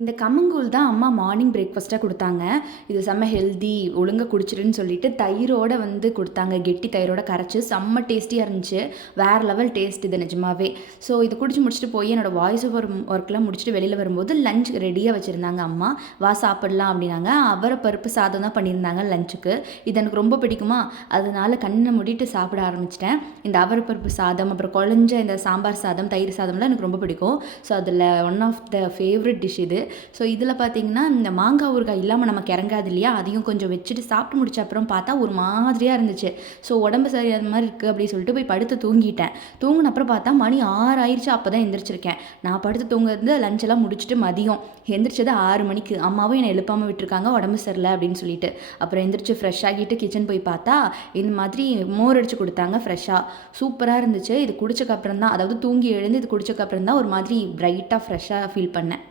இந்த கம்மங்கூழ் தான் அம்மா மார்னிங் பிரேக்ஃபாஸ்ட்டா குடுத்தாங்க. இது செம்ம ஹெல்தி, ஒழுங்கா குடிச்சிடுன்னு சொல்லிட்டு தயிரோட குடுத்தாங்க. கெட்டி தயிரோட கரைச்சு செம்ம டேஸ்டியா இருந்துச்சு. வேற லெவல் டேஸ்ட் இது நிஜமாவே. ஸோ இது குடிச்சு முடிச்சுட்டு போய் என்னோட வாய்ஸ் ஓவர் ஒர்க்லாம் முடிச்சுட்டு வெளியில வரும்போது லஞ்ச் ரெடியா வச்சிருந்தாங்க அம்மா. "வா சாப்பிடலாம்" அப்படின்னாங்க. அவரை பருப்பு சாதம் தான் பண்ணியிருந்தாங்க லஞ்சுக்கு. இது எனக்கு ரொம்ப பிடிக்குமா, அதனால கண்ண மூடிட்டு சாப்பிட ஆரம்பிச்சுட்டேன். இந்த அவரை பருப்பு சாதம், அப்புறம் குழஞ்ச இந்த சாம்பார் சாதம், தயிர் சாதம்லாம் எனக்கு ரொம்ப பிடிக்கும். ஸோ அதில one of the favourite dish இது. ஸோ இதில பார்த்தீங்கன்னா, இந்த மாங்காய் ஊறுகாய் இல்லாம நமக்கு இறங்காது இல்லையா? அதையும் கொஞ்சம் வச்சுட்டு சாப்பிட்டு முடிச்ச அப்புறம் பார்த்தா ஒரு மாதிரியா இருந்துச்சு. ஸோ உடம்பு சரியில்லாத மாரி இருக்கு அப்படின்னு சொல்லிட்டு போய் படுத்து தூங்கிட்டேன். தூங்குன அப்புறம் பார்த்தா மணி 6 ஆயிருச்சு. அப்பதான் எந்திரிச்சிருக்கேன். நான் படுத்து தூங்குறது லஞ்ச் எல்லாம் முடிச்சுட்டு மதியம். எந்திரிச்சது 6 மணிக்கு. அம்மாவும் என்னை எழுப்பாம விட்டுருக்காங்க, உடம்பு சரியில்ல அப்படின்னு சொல்லிட்டு. அப்புறம் எந்திரிச்சு ஃப்ரெஷ் ஆகிட்டு கிச்சன் போய் பார்த்தா, இந்த மாதிரி மோர் அடிச்சு குடுத்தாங்க ஃப்ரெஷ்ஷா. சூப்பரா இருந்துச்சு. இது குடிச்சக்கப்புறம் தான், அதாவது தூங்கி எழுந்து இது குடிச்சக்கப்புறம் தான் ஒரு மாதிரி பிரைட்டா, ஃப்ரெஷ்ஷா ஃபீல் பண்ணேன்.